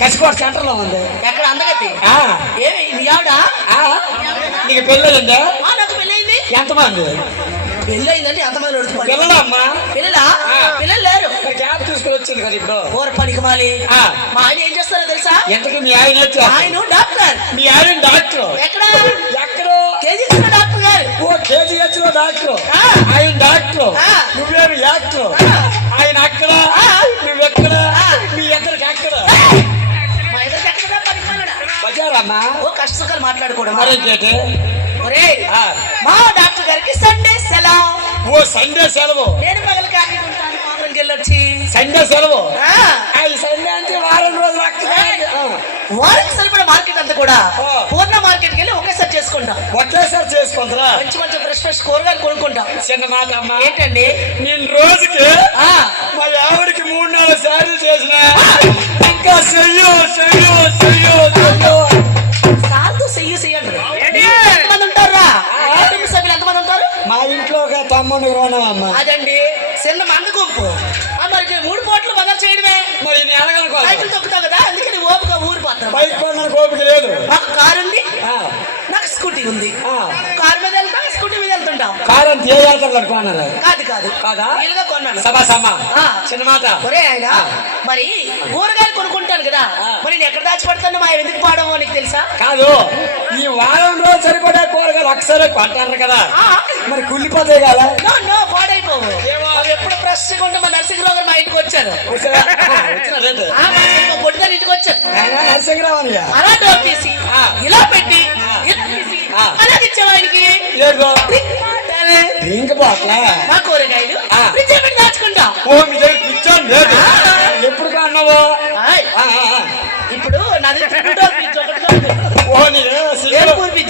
Kasikota centre లో ఉంది. ఎక్కడ అందగతి? ఏమి నీ ఆవిడ? నీకు పెళ్ళయిందా? నాకు పెళ్ళయింది. ఎంతమంది? పెళ్ళయిందంటే ఎంతమంది అడుగుతున్నారు? పిల్లలమ్మా? పిల్లలా? పిల్లలు లేరు. గ్యాప్ తీసుకుని వచ్చింది కదా ఇప్పుడు. ఊర పనికి మాలి. మా ఆయన ఏం చేస్తారో తెలుసా? ఎంతకు మీ ఆయన? ఆయన డాక్టర్. మీ ఆయన డాక్టర్? ఎక్కడ? ఎక్కడో కేజీహెచ్ లో డాక్టర్ గారు. ఓ కేజీహెచ్ లో డాక్టర్. ఆయన డాక్టర్, నువ్వేమి యాక్టర్. ఆయన అక్కడ, నువ్వెక్కడ, మీ ఇద్దరికి అక్కడ. మా ఇద్దరికి ఎక్కడ పనికి మాలడా? బజారమ్మా. ఓ కష్టసుఖాలు మాట్లాడుకోవడం. మరేంటి? ఒరే మా డాక్టర్ గారికి సండే సెలవు. ఓ సండే సెలవు. నేను పగల కాకి ఉంటాను, మామూలుకి వెళ్ళొచ్చి. సండే సెలవు. సండే అంటే వారం రోజులు వారికి సరిపడా మార్కెట్ అంతా కూడా పూర్ణ మార్కెట్కి వెళ్ళి ఒకేసారి చేసుకుంటాం. ఒకేసారి చేసుకుంటారా? మంచి మంచి ఫ్రెష్ కూరగాయలు కొనుక్కుంటాం. చిన్న మాట అమ్మా. ఏంటండి? నేను రోజుకి మా ఆవిడకి 3-4 సార్లు చేసిన ఇంకా చెయ్యు చెయ్యు చెయ్యు సార్లు చెయ్యి చెయ్యండి. ఎంతమంది ఉంటారా? కుటుంబ సభ్యులు ఎంతమంది ఉంటారు? మా ఇంట్లో ఒక తమ్ముడు ఉన్నామమ్మా. అదండి చిన్న మంద గుంపు. మరి 3 పూటలు మొదలు చేయడమే. మరి నేను అడగనుకోవాలి. సైకిల్ తొక్కుతావు కదా, అందుకని ఓపిక ఊరిపోతాం. బైక్ కొనడానికి ఓపిక లేదు. నాకు కారు ఉంది, నాకు స్కూటీ ఉంది. కారు మీద వెళ్తాం, స్కూటీ మీద వెళ్తుంటాం. కారు అంత ఏ యాత్రలు కొన్నారు? కాదు కాదా? వీలుగా కొన్నాను. చిన్న మాట. ఒరే ఆయన, మరి కూరగాయలు కొనుక్కుంటాను కదా, మరి నేను ఎక్కడ దాచిపడతాను? మా ఎందుకు పాడమో నీకు తెలుసా? కాదు, ఈ వారం రోజు సరిపడా కూరగాయలు ఒకసారి కొంటారు కదా, మరి కుళ్ళిపోతాయి కదా? నో పాడైపోవు. అవి ఎప్పుడు ఫ్రెష్ గా ఉంటే మా నరసింహరావు గారు మా ఇంటికి వచ్చారు. పొట్టిదాని ఇంటికి వచ్చారు. నరసింహరావు అలా డోర్ తీసి ఇలా పెట్టి అలా ఇచ్చేవాడికి డ్రింక్ బాట్ల మా కూరగాయలు దాచుకుంటాం. ఓ మీ దగ్గర పిచ్చాను లేదు. ఎప్పుడు కాన్నావు? ఇప్పుడు నా దగ్గర ఒకటి